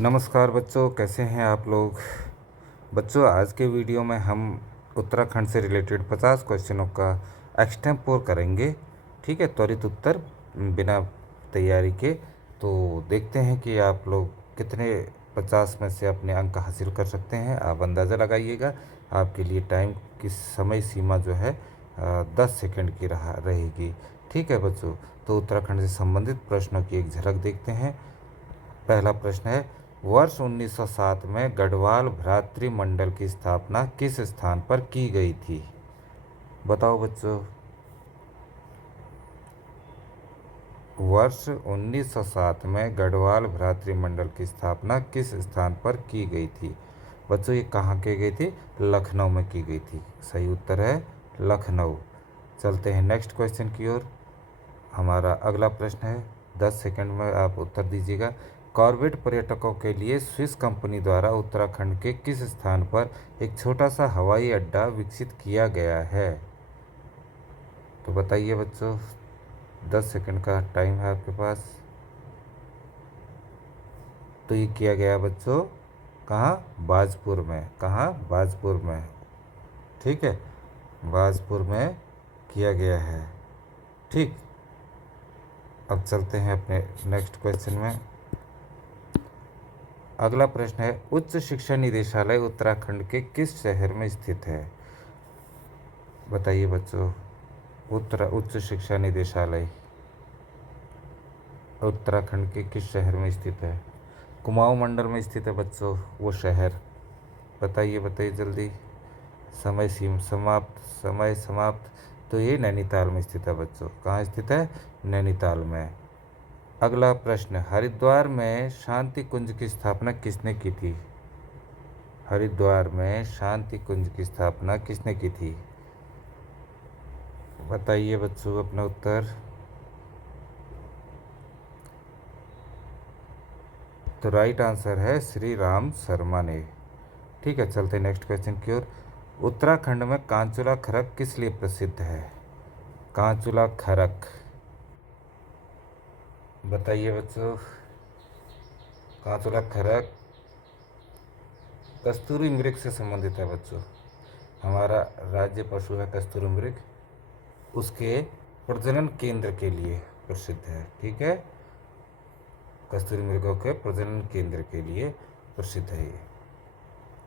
नमस्कार बच्चों, कैसे हैं आप लोग। बच्चों, आज के वीडियो में हम उत्तराखंड से रिलेटेड 50 क्वेश्चनों का एक्सटेम्पोर करेंगे। ठीक है, त्वरित उत्तर बिना तैयारी के। तो देखते हैं कि आप लोग कितने 50 में से अपने अंक हासिल कर सकते हैं। आप अंदाज़ा लगाइएगा। आपके लिए टाइम की समय सीमा जो है 10 सेकंड की रहेगी। ठीक है बच्चों, तो उत्तराखंड से संबंधित प्रश्नों की एक झलक देखते हैं। पहला प्रश्न है, वर्ष 1907 में गढ़वाल भ्रातृमंडल की स्थापना किस स्थान पर की गई थी। बताओ बच्चों। वर्ष 1907 में गढ़वाल भ्रातृमंडल की स्थापना किस स्थान पर की गई थी। बच्चों, ये कहाँ की गई थी? लखनऊ में की गई थी। सही उत्तर है लखनऊ। चलते हैं नेक्स्ट क्वेश्चन की ओर। हमारा अगला प्रश्न है, 10 सेकंड में आप उत्तर दीजिएगा। कॉर्बेट पर्यटकों के लिए स्विस कंपनी द्वारा उत्तराखंड के किस स्थान पर एक छोटा सा हवाई अड्डा विकसित किया गया है। तो बताइए बच्चों, 10 सेकंड का टाइम है आपके पास। तो ये किया गया बच्चों कहाँ? बाजपुर में। कहाँ? बाजपुर में। ठीक है, बाजपुर में किया गया है। ठीक, अब चलते हैं अपने नेक्स्ट क्वेश्चन में। अगला प्रश्न है, उच्च शिक्षा निदेशालय उत्तराखंड के किस शहर में स्थित है। बताइए बच्चों। उच्च शिक्षा निदेशालय उत्तराखंड के किस शहर में स्थित है। कुमाऊं मंडल में स्थित है बच्चों वो शहर। बताइए बताइए जल्दी। समय समाप्त। तो ये नैनीताल में स्थित है बच्चों। कहाँ स्थित है? नैनीताल में। अगला प्रश्न, हरिद्वार में शांति कुंज की स्थापना किसने की थी। हरिद्वार में शांति कुंज की स्थापना किसने की थी। बताइए बच्चों अपना उत्तर। तो राइट आंसर है श्री राम शर्मा ने। ठीक है, चलते नेक्स्ट क्वेश्चन की ओर। उत्तराखंड में कांचुला खरक किस लिए प्रसिद्ध है। कांचुला खरक। बताइए बच्चों। कांचुला खरक कस्तूरी मृग से संबंधित है बच्चों। हमारा राज्य पशु है कस्तूरी मृग, उसके प्रजनन केंद्र के लिए प्रसिद्ध है। ठीक है, कस्तूरी मृगों के प्रजनन केंद्र के लिए प्रसिद्ध है ये।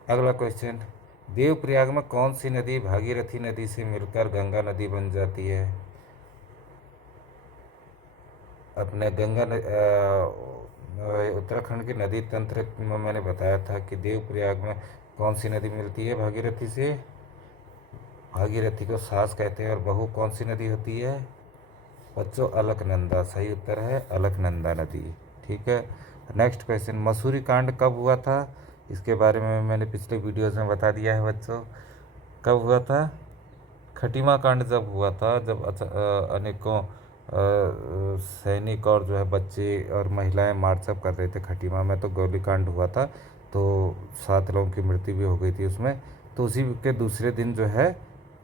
अगला क्वेश्चन, देवप्रयाग में कौन सी नदी भागीरथी नदी से मिलकर गंगा नदी बन जाती है। अपने उत्तराखंड के नदी तंत्र में मैंने बताया था कि देवप्रयाग में कौन सी नदी मिलती है भागीरथी से। भागीरथी को सास कहते हैं। और बहू कौन सी नदी होती है बच्चों? अलकनंदा। सही उत्तर है अलकनंदा नदी। ठीक है, नेक्स्ट क्वेश्चन, मसूरी कांड कब हुआ था। इसके बारे में मैंने पिछले वीडियोज़ में बता दिया है बच्चों। कब हुआ था? खटीमा कांड जब हुआ था, जब अनेकों सैनिक और जो है बच्चे और महिलाएं मार्चअप कर रहे थे खटीमा में, तो गोलीकांड हुआ था। तो 7 लोगों की मृत्यु भी हो गई थी उसमें। तो उसी के दूसरे दिन जो है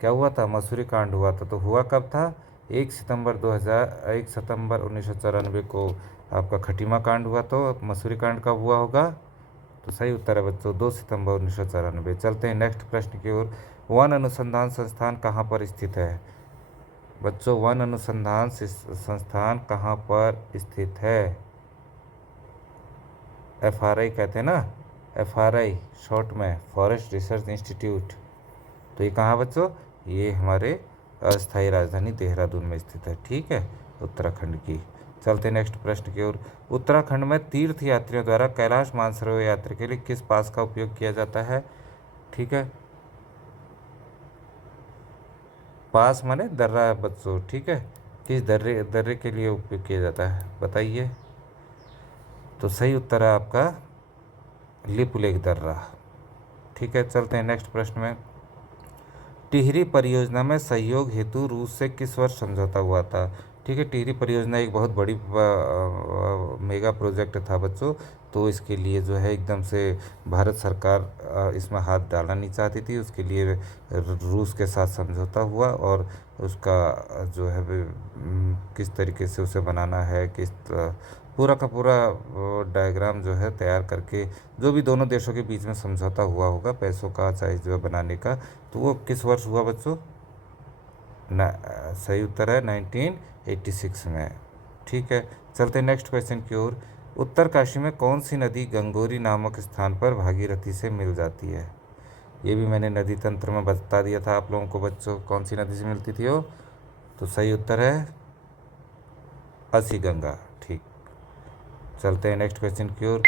क्या हुआ था? मसूरी कांड हुआ था। तो हुआ कब था? 1 सितंबर 1994 को आपका खटीमा कांड हुआ। तो मसूरी कांड कब हुआ होगा? तो सही उत्तर है बच्चों 2 सितंबर 1994। चलते हैं नेक्स्ट प्रश्न की ओर। वन अनुसंधान संस्थान कहाँ पर स्थित है। बच्चों, वन अनुसंधान संस्थान कहाँ पर स्थित है। FRI कहते हैं ना, FRI शॉर्ट में, फॉरेस्ट रिसर्च इंस्टीट्यूट। तो ये कहाँ बच्चों? ये हमारे अस्थायी राजधानी देहरादून में स्थित है। ठीक है, उत्तराखंड की। चलते नेक्स्ट प्रश्न की ओर। उत्तराखंड में तीर्थ यात्रियों द्वारा कैलाश मानसरोवर यात्रा के लिए किस पास का उपयोग किया जाता है। ठीक है, पास माने दर्रा है बच्चों। ठीक है, किस दर्रे दर्रे के लिए उपयोग किया जाता है बताइए। तो सही उत्तर है आपका लिपुलेख दर्रा। ठीक है, चलते हैं नेक्स्ट प्रश्न में। टिहरी परियोजना में सहयोग हेतु रूस से किस वर्ष समझौता हुआ था। ठीक है, टिहरी परियोजना एक बहुत बड़ी मेगा प्रोजेक्ट था बच्चों। तो इसके लिए जो है एकदम से भारत सरकार इसमें हाथ डालना नहीं चाहती थी। उसके लिए रूस के साथ समझौता हुआ और उसका जो है किस तरीके से उसे बनाना है, किस पूरा का पूरा डायग्राम जो है तैयार करके, जो भी दोनों देशों के बीच में समझौता हुआ होगा पैसों का साइज जो है बनाने का, तो वो किस वर्ष हुआ बच्चों? ना, सही उत्तर है 1986 में। ठीक है, चलते हैं नेक्स्ट क्वेश्चन की ओर। उत्तरकाशी में कौन सी नदी गंगोरी नामक स्थान पर भागीरथी से मिल जाती है? ये भी मैंने नदी तंत्र में बता दिया था आप लोगों को बच्चों, कौन सी नदी से मिलती थी वो। तो सही उत्तर है असी गंगा। ठीक, चलते हैं नेक्स्ट क्वेश्चन की ओर।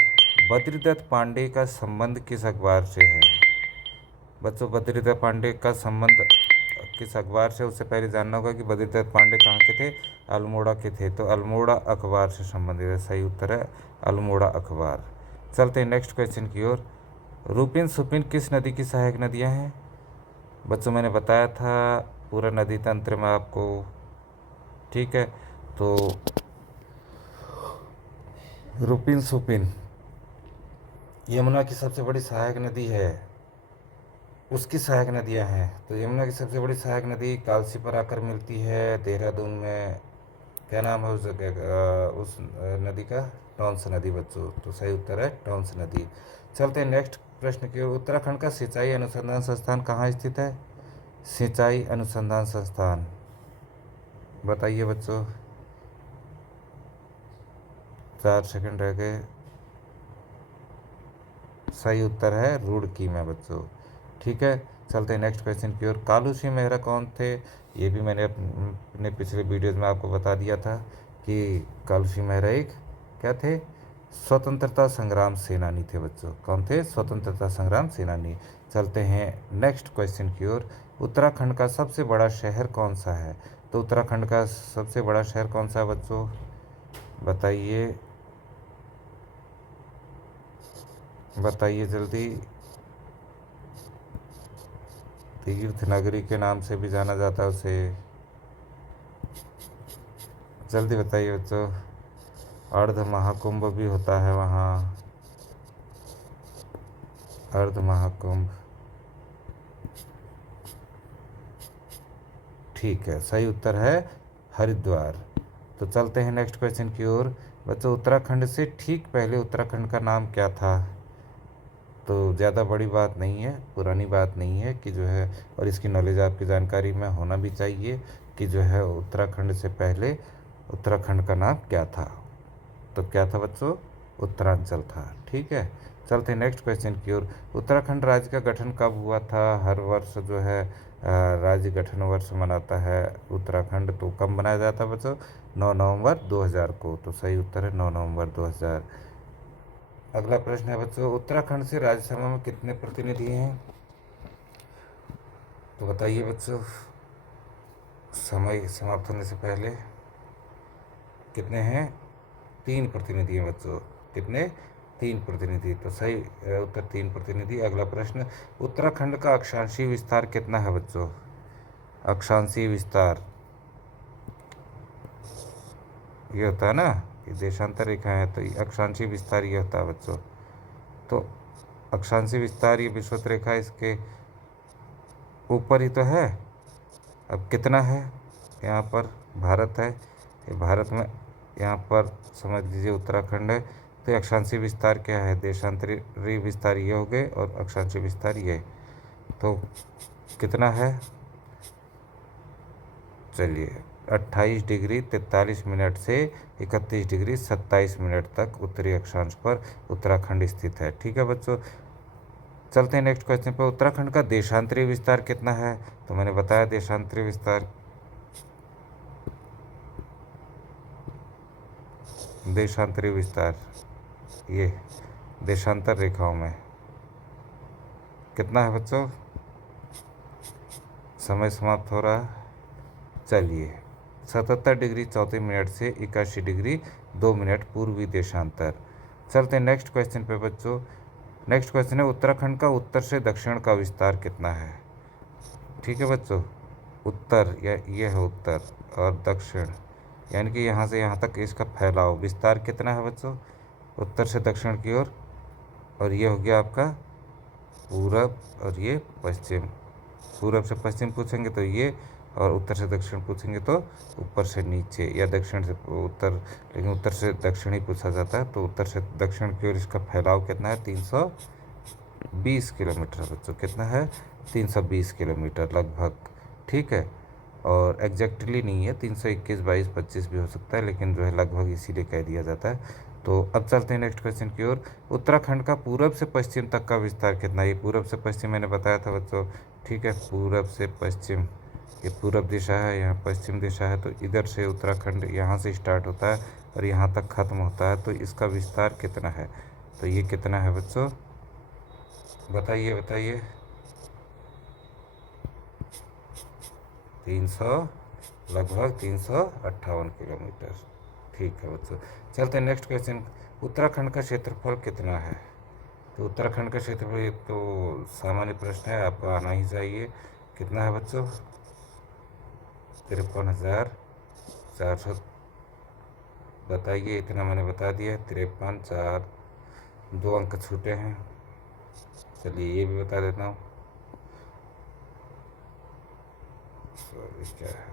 बद्रीदत्त पांडे का संबंध किस अखबार से है? बच्चों, बद्रीदत्त पांडे का संबंध किस अखबार से, उससे पहले जानना होगा कि बद्रीदत्त पांडे कहाँ के थे? अल्मोड़ा के थे, तो अल्मोड़ा अखबार से संबंधित है। सही उत्तर है अल्मोड़ा अखबार। चलते हैं नेक्स्ट क्वेश्चन की ओर। रूपिन सुपिन किस नदी की सहायक नदियाँ हैं? बच्चों, मैंने बताया था पूरा नदी तंत्र में आपको। ठीक है, तो रूपिन सुपिन यमुना की सबसे बड़ी सहायक नदी है, उसकी सहायक नदियाँ हैं। तो यमुना की सबसे बड़ी सहायक नदी कालसी पर आकर मिलती है देहरादून में। क्या नाम है उस जगह उस नदी का? टॉन्स नदी बच्चों। तो सही उत्तर है टॉन्स नदी। चलते हैं नेक्स्ट प्रश्न की ओर। उत्तराखंड का सिंचाई अनुसंधान संस्थान कहाँ स्थित है? सिंचाई अनुसंधान संस्थान, बताइए बच्चों। 4 सेकंड रह गए। सही उत्तर है रुड़की में बच्चों। ठीक है, चलते हैं नेक्स्ट क्वेश्चन की ओर। कालू सिंह मेहरा कौन थे? ये भी मैंने अपने पिछले वीडियोज में आपको बता दिया था कि कालू सिंह मेहरा एक क्या थे? स्वतंत्रता संग्राम सेनानी थे बच्चों। कौन थे? स्वतंत्रता संग्राम सेनानी। चलते हैं नेक्स्ट क्वेश्चन की ओर। उत्तराखंड का सबसे बड़ा शहर कौन सा है? तो उत्तराखंड का सबसे बड़ा शहर कौन सा है बच्चों? बताइए, बताइए जल्दी। तीर्थ नगरी के नाम से भी जाना जाता है उसे, जल्दी बताइए बच्चों। अर्ध महाकुंभ भी होता है वहाँ, अर्ध महाकुंभ। ठीक है, सही उत्तर है हरिद्वार। तो चलते हैं नेक्स्ट क्वेश्चन की ओर। बच्चों, उत्तराखंड से ठीक पहले उत्तराखंड का नाम क्या था? तो ज़्यादा बड़ी बात नहीं है, पुरानी बात नहीं है कि जो है, और इसकी नॉलेज आपकी जानकारी में होना भी चाहिए कि जो है उत्तराखंड से पहले उत्तराखंड का नाम क्या था? तो क्या था बच्चों? उत्तरांचल था। ठीक है, चलते हैं नेक्स्ट क्वेश्चन की ओर। उत्तराखंड राज्य का गठन कब हुआ था? हर वर्ष जो है राज्य गठन वर्ष मनाता है उत्तराखंड, तो कब मनाया जाता है बच्चों? 9 नवंबर 2000 को। तो सही उत्तर है 9 नवंबर 2000। अगला प्रश्न है बच्चों, उत्तराखंड से राज्यसभा में कितने प्रतिनिधि हैं? तो बताइए बच्चों, समय समाप्त होने से पहले। कितने हैं? 3 प्रतिनिधि हैं बच्चों। कितने? 3 प्रतिनिधि। तो सही उत्तर 3 प्रतिनिधि। अगला प्रश्न, उत्तराखंड का अक्षांशीय विस्तार कितना है बच्चों? अक्षांशीय विस्तार ये होता है ना, ये देशांतर रेखा है, तो अक्षांशीय विस्तार ये होता है बच्चों। तो अक्षांशीय विस्तार ये विषुवत रेखा इसके ऊपर ही तो है। अब कितना है? यहाँ पर भारत है, ये भारत में यहाँ पर समझ लीजिए उत्तराखंड है। तो अक्षांशीय विस्तार क्या है? देशांतरी विस्तार ये हो गए और अक्षांशीय विस्तार ये। तो कितना है? चलिए, 28 डिग्री 43 मिनट से 31 डिग्री 27 मिनट तक उत्तरी अक्षांश पर उत्तराखंड स्थित है। ठीक है बच्चों, चलते हैं नेक्स्ट क्वेश्चन पर। उत्तराखंड का देशांतरीय विस्तार कितना है? तो मैंने बताया देशांतरीय विस्तार, देशांतरीय विस्तार ये देशांतर रेखाओं में कितना है बच्चों? समय समाप्त हो रहा है। चलिए, 77 डिग्री 34 मिनट से 81 डिग्री 2 मिनट पूर्वी देशांतर। चलते हैं नेक्स्ट क्वेश्चन पे बच्चों। नेक्स्ट क्वेश्चन है, उत्तराखंड का उत्तर से दक्षिण का विस्तार कितना है? ठीक है बच्चों, उत्तर या ये है उत्तर और दक्षिण, यानी कि यहाँ से यहाँ तक इसका फैलाव विस्तार कितना है बच्चों? उत्तर से दक्षिण की ओर। और ये हो गया आपका पूरब और ये पश्चिम। पूरब से पश्चिम पूछेंगे तो ये, और उत्तर से दक्षिण पूछेंगे तो ऊपर से नीचे या दक्षिण से उत्तर, लेकिन उत्तर से दक्षिण ही पूछा जाता है। तो उत्तर से दक्षिण की ओर इसका फैलाव कितना है? 320 किलोमीटर बच्चों। कितना है? 320 किलोमीटर लगभग। ठीक है, और एग्जैक्टली नहीं है, 321, 22, 25 भी हो सकता है, लेकिन जो है लगभग इसीलिए कह दिया जाता है। तो अब चलते हैं नेक्स्ट क्वेश्चन की ओर। उत्तराखंड का पूरब से पश्चिम तक का विस्तार कितना है? ये पूरब से पश्चिम मैंने बताया था बच्चों। ठीक है, पूरब से पश्चिम, ये पूरब दिशा है, यहाँ पश्चिम दिशा है, तो इधर से उत्तराखंड यहाँ से स्टार्ट होता है और यहाँ तक ख़त्म होता है। तो इसका विस्तार कितना है? तो ये कितना है बच्चों? बताइए बताइए। 300, लगभग 358 किलोमीटर। ठीक है बच्चों, चलते हैं नेक्स्ट क्वेश्चन। उत्तराखंड का क्षेत्रफल कितना है? तो उत्तराखंड का क्षेत्रफल, ये तो सामान्य प्रश्न है, आपको आना ही चाहिए। कितना है बच्चों? 53,400। बताइए, इतना मैंने बता दिया, 53, 4, 2 अंक छूटे हैं। चलिए ये भी बता देता हूँ। सॉरी, क्या है?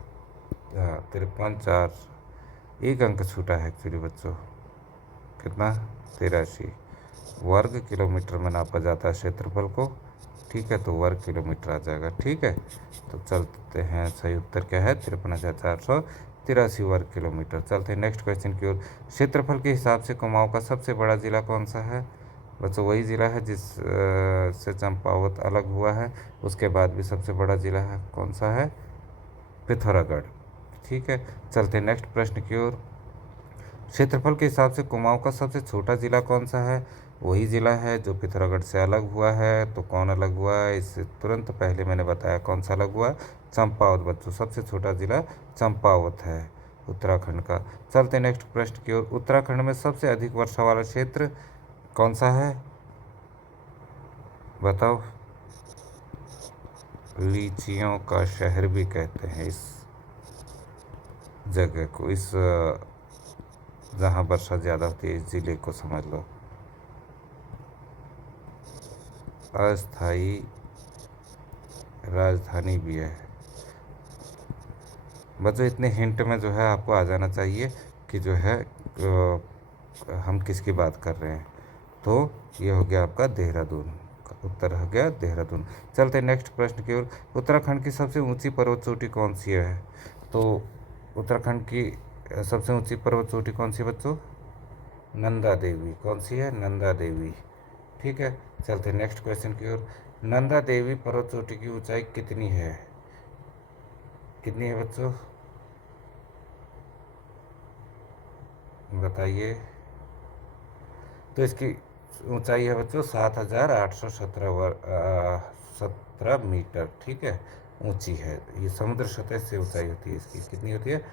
हाँ, 53, 4, 1 अंक छूटा है एक्चुअली बच्चों। कितना? 83 वर्ग किलोमीटर में नापा जाता है क्षेत्रफल को। ठीक है, तो वर्ग किलोमीटर आ जाएगा। ठीक है, तो चलते हैं, सही उत्तर क्या है? 53,483 वर्ग किलोमीटर। चलते हैं नेक्स्ट क्वेश्चन की ओर। क्षेत्रफल के हिसाब से कुमाऊं का सबसे बड़ा जिला कौन सा है? बच्चों वही जिला है जिस से चंपावत अलग हुआ है, उसके बाद भी सबसे बड़ा जिला है। कौन सा है? पिथौरागढ़। ठीक है, चलते हैं नेक्स्ट प्रश्न की ओर। क्षेत्रफल के हिसाब से कुमाऊं का सबसे छोटा जिला कौन सा है? वही जिला है जो पिथौरागढ़ से अलग हुआ है। तो कौन अलग हुआ है? इससे तुरंत पहले मैंने बताया कौन सा अलग हुआ। चंपावत बच्चों, सबसे छोटा जिला चंपावत है उत्तराखंड का। चलते नेक्स्ट प्रश्न की ओर। उत्तराखंड में सबसे अधिक वर्षा वाला क्षेत्र कौन सा है? बताओ। लीचियों का शहर भी कहते हैं इस जगह को, इस जहाँ वर्षा ज़्यादा होती है, इस ज़िले को समझ लो। अस्थाई राजधानी भी है बच्चों। इतने हिंट में जो है आपको आ जाना चाहिए कि जो है हम किसकी बात कर रहे हैं। तो ये हो गया आपका देहरादून, उत्तर हो गया देहरादून। चलते नेक्स्ट प्रश्न की ओर। उत्तराखंड की सबसे ऊंची पर्वत चोटी कौन सी है? तो उत्तराखंड की सबसे ऊंची पर्वत चोटी कौन सी है बच्चों? नंदा देवी। कौन सी है? नंदा देवी। ठीक है, चलते नेक्स्ट क्वेश्चन की ओर। नंदा देवी पर्वत चोटी की ऊंचाई कितनी है? कितनी है बच्चों? बताइए। तो इसकी ऊंचाई है बच्चों 7,817 मीटर। ठीक है, ऊंची है। ये समुद्र सतह से ऊंचाई होती है इसकी। कितनी होती है?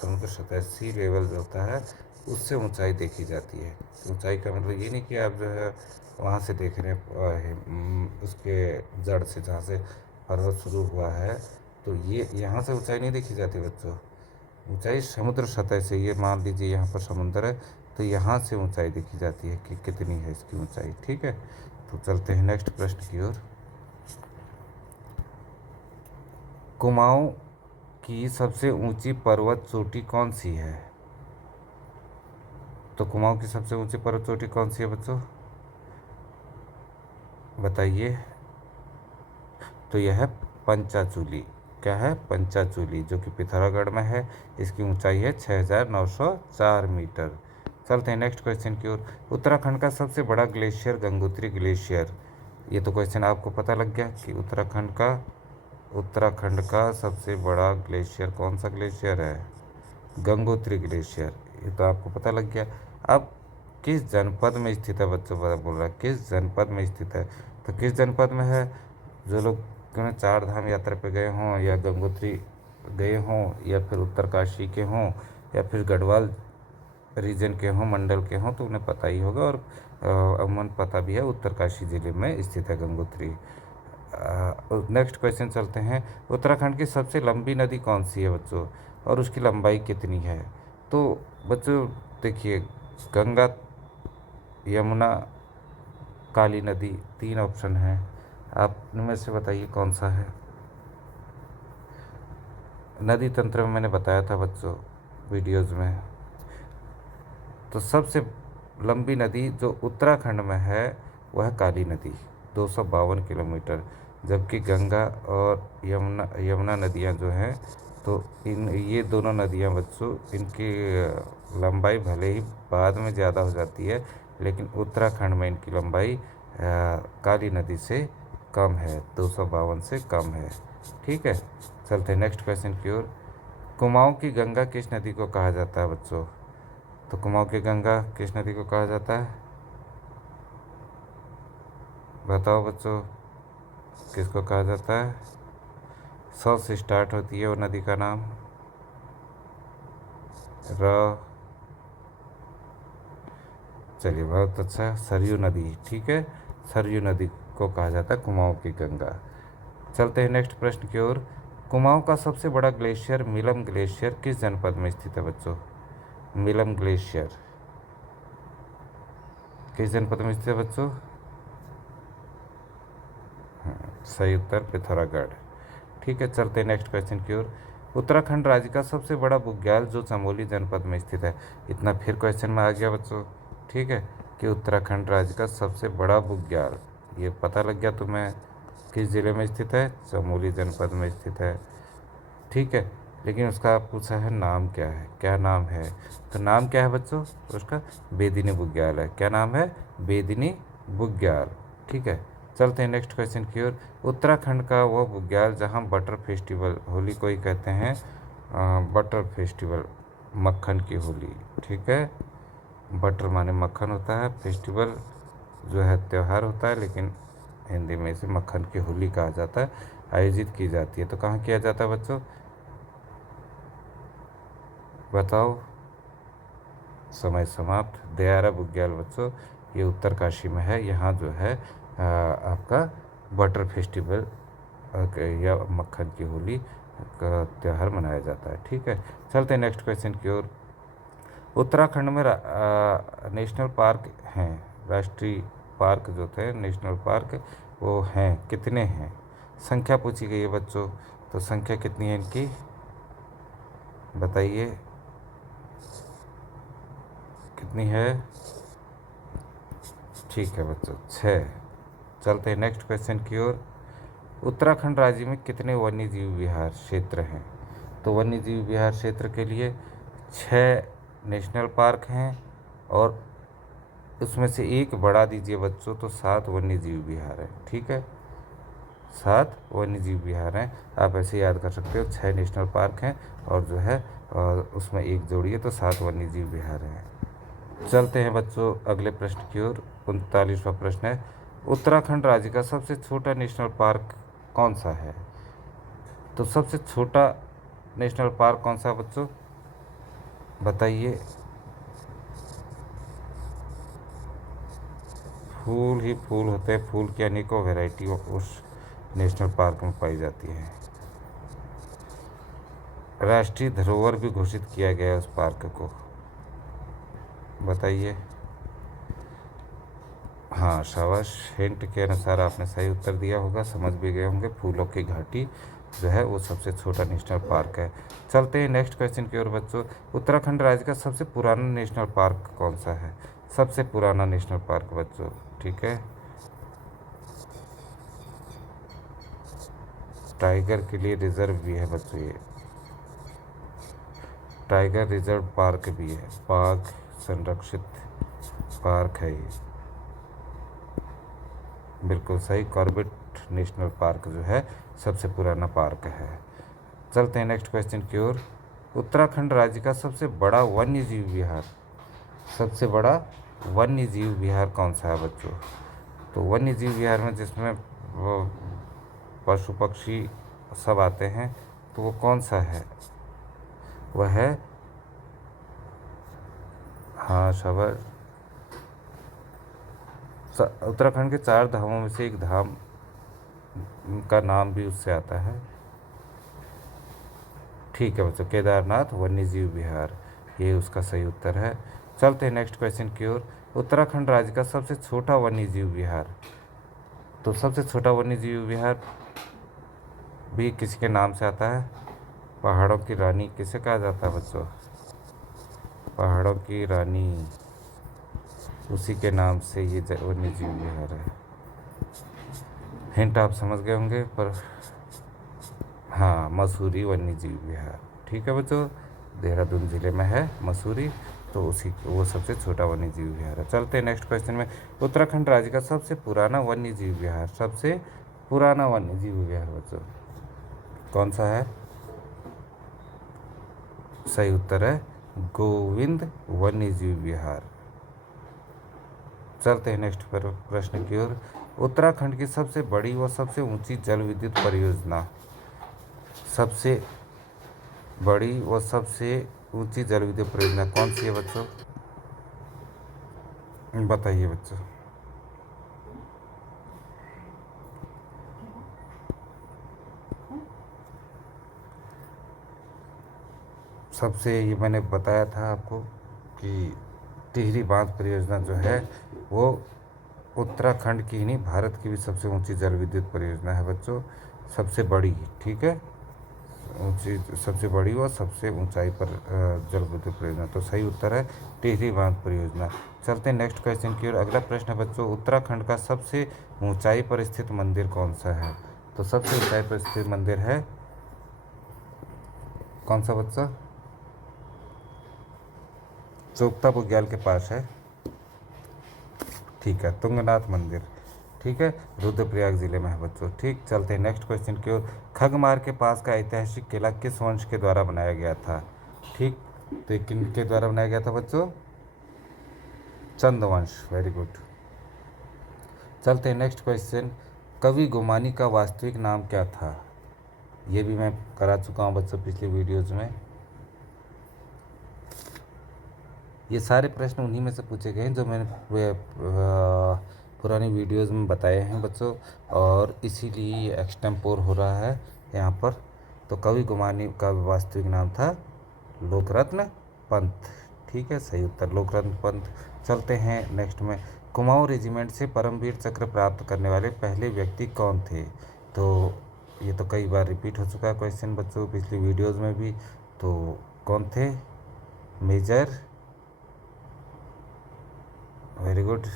समुद्र सतह, सी लेवल जो होता है उससे ऊंचाई देखी जाती है। ऊंचाई का मतलब ये नहीं कि आप जो है वहाँ से देख रहे हैं उसके जड़ से, जहाँ से पर्वत शुरू हुआ है, तो ये यहाँ से ऊंचाई नहीं देखी जाती बच्चों। ऊंचाई समुद्र सतह से, ये मान लीजिए यहाँ पर समुद्र है, तो यहाँ से ऊंचाई देखी जाती है कि कितनी है इसकी ऊंचाई। ठीक है, तो चलते हैं नेक्स्ट प्रश्न की ओर। कुमाऊं की सबसे ऊंची पर्वत चोटी कौन सी है? तो कुमाऊं की सबसे ऊंची पर्वत चोटी कौन सी है बच्चों? बताइए। तो यह है पंचाचूली। क्या है? पंचाचूली, जो कि पिथौरागढ़ में है। इसकी ऊंचाई है 6,904 मीटर। चलते हैं नेक्स्ट क्वेश्चन की ओर। उत्तराखंड का सबसे बड़ा ग्लेशियर गंगोत्री ग्लेशियर। ये तो क्वेश्चन आपको पता लग गया कि उत्तराखंड का सबसे बड़ा ग्लेशियर कौन सा ग्लेशियर है? गंगोत्री ग्लेशियर। ये तो आपको पता लग गया। अब किस जनपद में स्थित है बच्चों? बोल रहा है किस जनपद में स्थित है। तो किस जनपद में है? जो लोग चार धाम यात्रा पे गए हों, या गंगोत्री गए हों, या फिर उत्तरकाशी के हों, या फिर गढ़वाल रीजन के हों, मंडल के हों, तो उन्हें पता ही होगा। और अमूमन पता भी है, उत्तरकाशी ज़िले में स्थित है गंगोत्री। नेक्स्ट क्वेश्चन चलते हैं। उत्तराखंड की सबसे लंबी नदी कौन सी है बच्चों, और उसकी लंबाई कितनी है? तो बच्चों देखिए, गंगा, यमुना, काली नदी, 3 ऑप्शन हैं। आप इनमें से बताइए कौन सा है। नदी तंत्र में मैंने बताया था बच्चों वीडियोज़ में। तो सबसे लंबी नदी जो उत्तराखंड में है वह काली नदी, 252 किलोमीटर। जबकि गंगा और यमुना नदियाँ जो हैं, तो इन ये दोनों नदियाँ बच्चों, इनकी लंबाई भले ही बाद में ज़्यादा हो जाती है, लेकिन उत्तराखंड में इनकी लंबाई काली नदी से कम है, 252 से कम है। ठीक है, चलते हैं नेक्स्ट क्वेश्चन की ओर। कुमाऊं की गंगा किस नदी को कहा जाता है बच्चों? तो कुमाऊं की गंगा किस नदी को कहा जाता है? बताओ बच्चों, किसको कहा जाता है? 100 से स्टार्ट होती है वो नदी का नाम। र चलिए, बहुत अच्छा, सरयू नदी। ठीक है, सरयू नदी को कहा जाता है कुमाऊं की गंगा। चलते हैं नेक्स्ट प्रश्न की ओर। कुमाऊं का सबसे बड़ा ग्लेशियर मिलम ग्लेशियर किस जनपद में स्थित है बच्चों? मिलम ग्लेशियर किस जनपद में स्थित है बच्चों? सही उत्तर पिथौरागढ़। ठीक है, चलते हैं नेक्स्ट क्वेश्चन की ओर। उत्तराखंड राज्य का सबसे बड़ा बुग्याल जो चमोली जनपद में स्थित है। इतना फिर क्वेश्चन में आ गया बच्चों। ठीक है, कि उत्तराखंड राज्य का सबसे बड़ा बुग्याल, ये पता लग गया तुम्हें किस ज़िले में स्थित है? चमोली जनपद में स्थित है। ठीक है, लेकिन उसका पूछा है नाम क्या है, क्या नाम है? तो नाम क्या है बच्चों उसका? बेदिनी बुग्याल है। क्या नाम है? बेदिनी बुग्याल। ठीक है, चलते हैं नेक्स्ट क्वेश्चन की ओर। उत्तराखंड का वह बुग्याल जहाँ बटर फेस्टिवल, होली को ही कहते हैं बटर फेस्टिवल, मक्खन की होली। ठीक है, बटर माने मक्खन होता है, फेस्टिवल जो है त्यौहार होता है, लेकिन हिंदी में इसे मक्खन की होली कहा जाता है, आयोजित की जाती है। तो कहाँ किया जाता है बच्चों? बताओ, समय समाप्त। दयारा बुग्याल बच्चों, ये उत्तरकाशी में है। यहाँ जो है आपका बटर फेस्टिवल या मक्खन की होली का त्यौहार मनाया जाता है। ठीक है, चलते हैं नेक्स्ट क्वेश्चन की ओर। उत्तराखंड में नेशनल पार्क हैं, राष्ट्रीय पार्क जो थे नेशनल पार्क, वो हैं कितने हैं? संख्या पूछी गई है बच्चों, तो संख्या कितनी है इनकी बताइए, कितनी है? ठीक है बच्चों, 6। चलते हैं नेक्स्ट क्वेश्चन की ओर। उत्तराखंड राज्य में कितने वन्य जीव विहार क्षेत्र हैं? तो वन्य जीव विहार क्षेत्र के लिए 6 नेशनल पार्क हैं, और उसमें से एक बढ़ा दीजिए बच्चों तो 7 वन्य जीव विहार हैं। ठीक है, 7 वन्य जीव विहार हैं। आप ऐसे याद कर सकते हो, 6 नेशनल पार्क हैं और जो है उसमें एक जोड़िए तो 7 वन्य जीव विहार हैं। चलते हैं बच्चों अगले प्रश्न की ओर। 39वां प्रश्न है, उत्तराखंड राज्य का सबसे छोटा नेशनल पार्क कौन सा है? तो सबसे छोटा नेशनल पार्क कौन सा है बच्चों बताइए? फूल ही फूल होते हैं, फूल की अनेकों वैरायटी उस नेशनल पार्क में पाई जाती है। राष्ट्रीय धरोहर भी घोषित किया गया है उस पार्क को, बताइए। हाँ शाबाश, हिंट के अनुसार आपने सही उत्तर दिया होगा, समझ भी गए होंगे। फूलों की घाटी जो है वो सबसे छोटा नेशनल पार्क है। चलते हैं नेक्स्ट क्वेश्चन की ओर बच्चों। उत्तराखंड राज्य का सबसे पुराना नेशनल पार्क कौन सा है? सबसे पुराना नेशनल पार्क बच्चों, ठीक है, टाइगर के लिए रिजर्व भी है बच्चों, ये टाइगर रिजर्व पार्क भी है, बाघ संरक्षित पार्क है ये, बिल्कुल सही। कॉर्बेट नेशनल पार्क जो है सबसे पुराना पार्क है। चलते हैं नेक्स्ट क्वेश्चन की ओर। उत्तराखंड राज्य का सबसे बड़ा वन्य जीव विहार, सबसे बड़ा वन्य जीव विहार कौन सा है बच्चों? तो वन्य जीव विहार में जिसमें पशु पक्षी सब आते हैं, तो वो कौन सा है? वह है, हाँ शाबाश, उत्तराखंड के 4 धामों में से एक धाम का नाम भी उससे आता है। ठीक है बच्चों, केदारनाथ वन्य जीव विहार, ये उसका सही उत्तर है। चलते हैं नेक्स्ट क्वेश्चन की ओर। उत्तराखंड राज्य का सबसे छोटा वन्य जीव विहार, तो सबसे छोटा वन्य जीव विहार भी किसी के नाम से आता है? पहाड़ों की रानी किसे कहा जाता है बच्चों? पहाड़ों की रानी, उसी के नाम से ये वन्य जीव विहार है। हिंट आप समझ गए होंगे, पर हाँ, मसूरी वन्य जीव विहार। ठीक है बच्चों, देहरादून ज़िले में है मसूरी, तो उसी वो सबसे छोटा वन्य जीव विहार है। चलते हैं नेक्स्ट क्वेश्चन में। उत्तराखंड राज्य का सबसे पुराना वन्य जीव विहार, सबसे पुराना वन्य जीव विहार बच्चों कौन सा है? सही उत्तर है गोविंद वन्य जीव विहार। चलते हैं नेक्स्ट प्रश्न की ओर। उत्तराखंड की सबसे बड़ी व सबसे ऊंची जल विद्युत परियोजना, सबसे बड़ी व सबसे ऊंची जल विद्युत परियोजना कौन सी है बच्चों? बताइए बच्चों। सबसे, ये मैंने बताया था आपको कि टिहरी बांध परियोजना जो है वो उत्तराखंड की ही नहीं, भारत की भी सबसे ऊंची जल विद्युत परियोजना है बच्चों, सबसे बड़ी। ठीक है, ऊंची, सबसे बड़ी और सबसे ऊंचाई पर जल विद्युत परियोजना, तो सही उत्तर है टिहरी बांध परियोजना। चलते हैं नेक्स्ट क्वेश्चन की ओर। अगला प्रश्न है बच्चों, उत्तराखंड का सबसे ऊंचाई पर स्थित मंदिर कौन सा है? तो सबसे ऊंचाई पर स्थित मंदिर है कौन सा बच्चा? चोपता बुग्याल के पास है। ठीक है, तुंगनाथ मंदिर। ठीक है, रुद्रप्रयाग जिले में है बच्चों। ठीक, चलते हैं नेक्स्ट क्वेश्चन की ओर। खगमार के पास का ऐतिहासिक किला किस वंश के द्वारा बनाया गया था? ठीक, तो किन के द्वारा बनाया गया था बच्चों? चंदवंश। Very good. चलते हैं नेक्स्ट क्वेश्चन। कवि गुमानी का वास्तविक नाम क्या था? ये भी मैं करा चुका हूँ बच्चों पिछली वीडियोज़ में। ये सारे प्रश्न उन्हीं में से पूछे गए हैं जो मैंने पुरानी वीडियोज़ में बताए हैं बच्चों, और इसीलिए ये एक्सटेम्पोर हो रहा है यहाँ पर। तो कवि गुमानी का वास्तविक नाम था लोकरत्न पंत। ठीक है, सही उत्तर लोकरत्न पंत। चलते हैं नेक्स्ट में। कुमाऊं रेजिमेंट से परमवीर चक्र प्राप्त करने वाले पहले व्यक्ति कौन थे? तो ये तो कई बार रिपीट हो चुका है क्वेश्चन बच्चों पिछली वीडियोज़ में भी। तो कौन थे? Major, very good,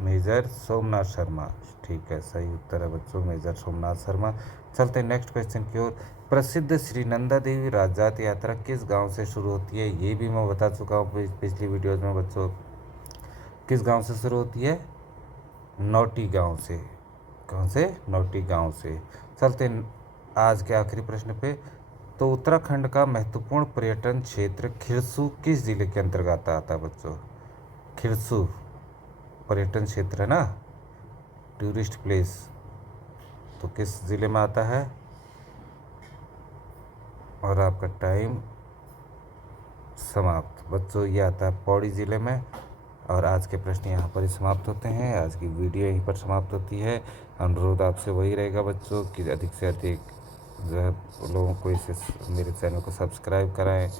major Somnath Sharma. ठीक है, सही उत्तर है बच्चों मेजर सोमनाथ शर्मा। चलते हैं नेक्स्ट क्वेश्चन की ओर। प्रसिद्ध श्री नंदा देवी राजजात यात्रा किस गांव से शुरू होती है? ये भी मैं बता चुका हूँ पिछली वीडियोज़ में बच्चों। किस गांव से शुरू होती है? नौटी गांव से। कौन से? नौटी गांव से। चलते हैं आज के आखिरी प्रश्न पे। तो उत्तराखंड का महत्वपूर्ण पर्यटन क्षेत्र खिरसू किस जिले के अंतर्गत आता है बच्चों? खिरसू पर्यटन क्षेत्र है ना, टूरिस्ट प्लेस, तो किस ज़िले में आता है? और आपका टाइम समाप्त बच्चों, ये आता है पौड़ी ज़िले में। और आज के प्रश्न यहाँ पर ही समाप्त होते हैं, आज की वीडियो यहीं पर समाप्त होती है। अनुरोध आपसे वही रहेगा बच्चों कि अधिक से अधिक जो है लोगों को इसे मेरे चैनल को सब्सक्राइब कराएं।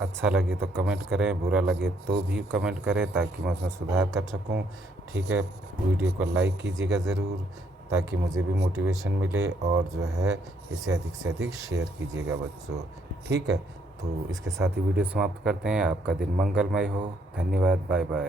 अच्छा लगे तो कमेंट करें, बुरा लगे तो भी कमेंट करें ताकि मैं उसमें सुधार कर सकूं। ठीक है, वीडियो को लाइक कीजिएगा ज़रूर ताकि मुझे भी मोटिवेशन मिले, और जो है इसे अधिक से अधिक शेयर कीजिएगा बच्चों। ठीक है, तो इसके साथ ही वीडियो समाप्त करते हैं। आपका दिन मंगलमय हो। धन्यवाद, बाय बाय।